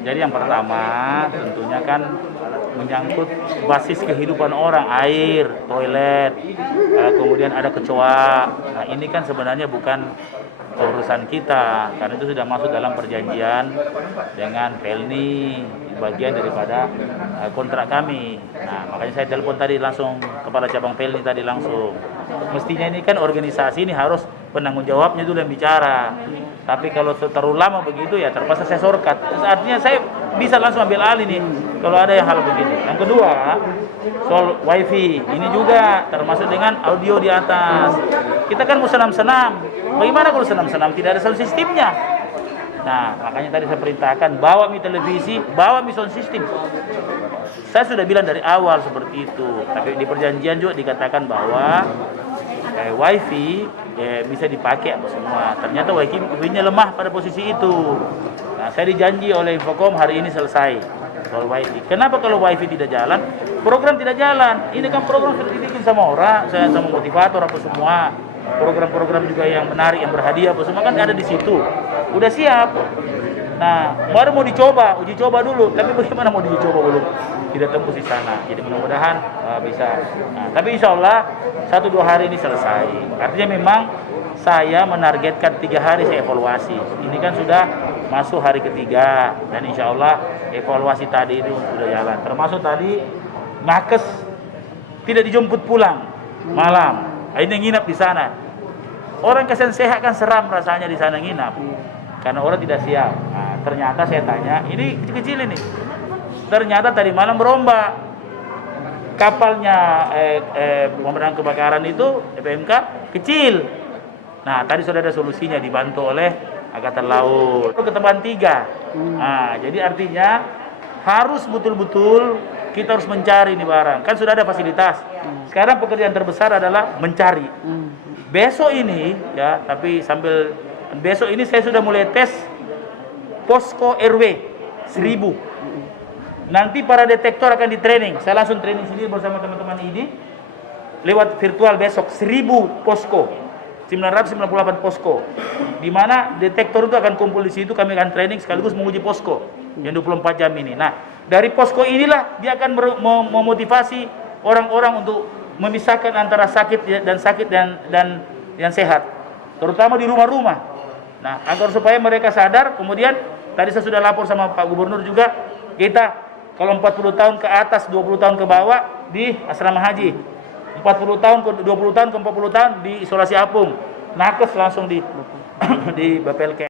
Jadi yang pertama tentunya kan menyangkut basis kehidupan orang, air, toilet, kemudian ada kecoa. Nah ini kan sebenarnya bukan urusan kita, karena itu sudah masuk dalam perjanjian dengan Pelni, bagian daripada kontrak kami. Nah makanya saya telepon tadi langsung kepala cabang Pelni tadi langsung. Mestinya ini kan organisasi ini harus penanggung jawabnya dulu yang bicara. Tapi kalau terlalu lama begitu ya terpaksa saya sorkat. Artinya saya bisa langsung ambil alih nih kalau ada yang hal begini. Yang kedua, soal wifi ini juga termasuk dengan audio di atas. Kita kan mau senam-senam. Bagaimana kalau senam-senam tidak ada sound sistemnya? Nah, makanya tadi saya perintahkan bawa mi televisi, bawa mi sound system. Saya sudah bilang dari awal seperti itu. Tapi di perjanjian juga dikatakan bahwa wifi bisa dipakai apa semua. Ternyata wifi-nya lemah pada posisi itu. Nah, saya dijanji oleh Infocom hari ini selesai soal wifi. Kenapa kalau wifi tidak jalan, program tidak jalan? Ini kan program sudah dibikin sama orang, saya sama motivator apa semua. Program-program juga yang menarik, yang berhadiah apa semua kan ada di situ. Udah siap. Nah, baru mau dicoba, uji coba dulu. Tapi bagaimana mau diuji coba belum? Tidak tembus di sana. Jadi mudah-mudahan bisa. Nah, tapi insya Allah 1-2 hari ini selesai. Artinya memang saya menargetkan 3 hari saya evaluasi. Ini kan sudah masuk hari ketiga dan insya Allah evaluasi tadi itu sudah jalan. Termasuk tadi nakes tidak dijemput pulang malam. Ini nginap di sana. Orang kesan sehat kan seram rasanya di sana nginap. Karena orang tidak siap. Nah, ternyata saya tanya, ini kecil-kecil ini. Ternyata tadi malam berombak. Kapalnya pemadam kebakaran itu PMK kecil. Nah, tadi sudah ada solusinya dibantu oleh Angkatan Laut. Ketemuan 3. Nah, jadi artinya harus betul-betul kita harus mencari nih barang. Kan sudah ada fasilitas. Sekarang pekerjaan terbesar adalah mencari. Besok ini ya, tapi sambil besok ini saya sudah mulai tes posko RW 1000. Nanti para detektor akan di training. Saya langsung training sendiri bersama teman-teman ini lewat virtual besok 1000 posko. 998 posko. Di mana detektor itu akan kumpul di situ, kami akan training sekaligus menguji posko yang 24 jam ini. Nah, dari posko inilah dia akan memotivasi orang-orang untuk memisahkan antara sakit dan yang sehat, terutama di rumah-rumah. Nah, agar supaya mereka sadar, kemudian tadi saya sudah lapor sama Pak Gubernur juga, kita kalau 40 tahun ke atas, 20 tahun ke bawah di asrama haji, 40 tahun ke 20 tahun ke 40 tahun di isolasi apung, nakes langsung di BPLK.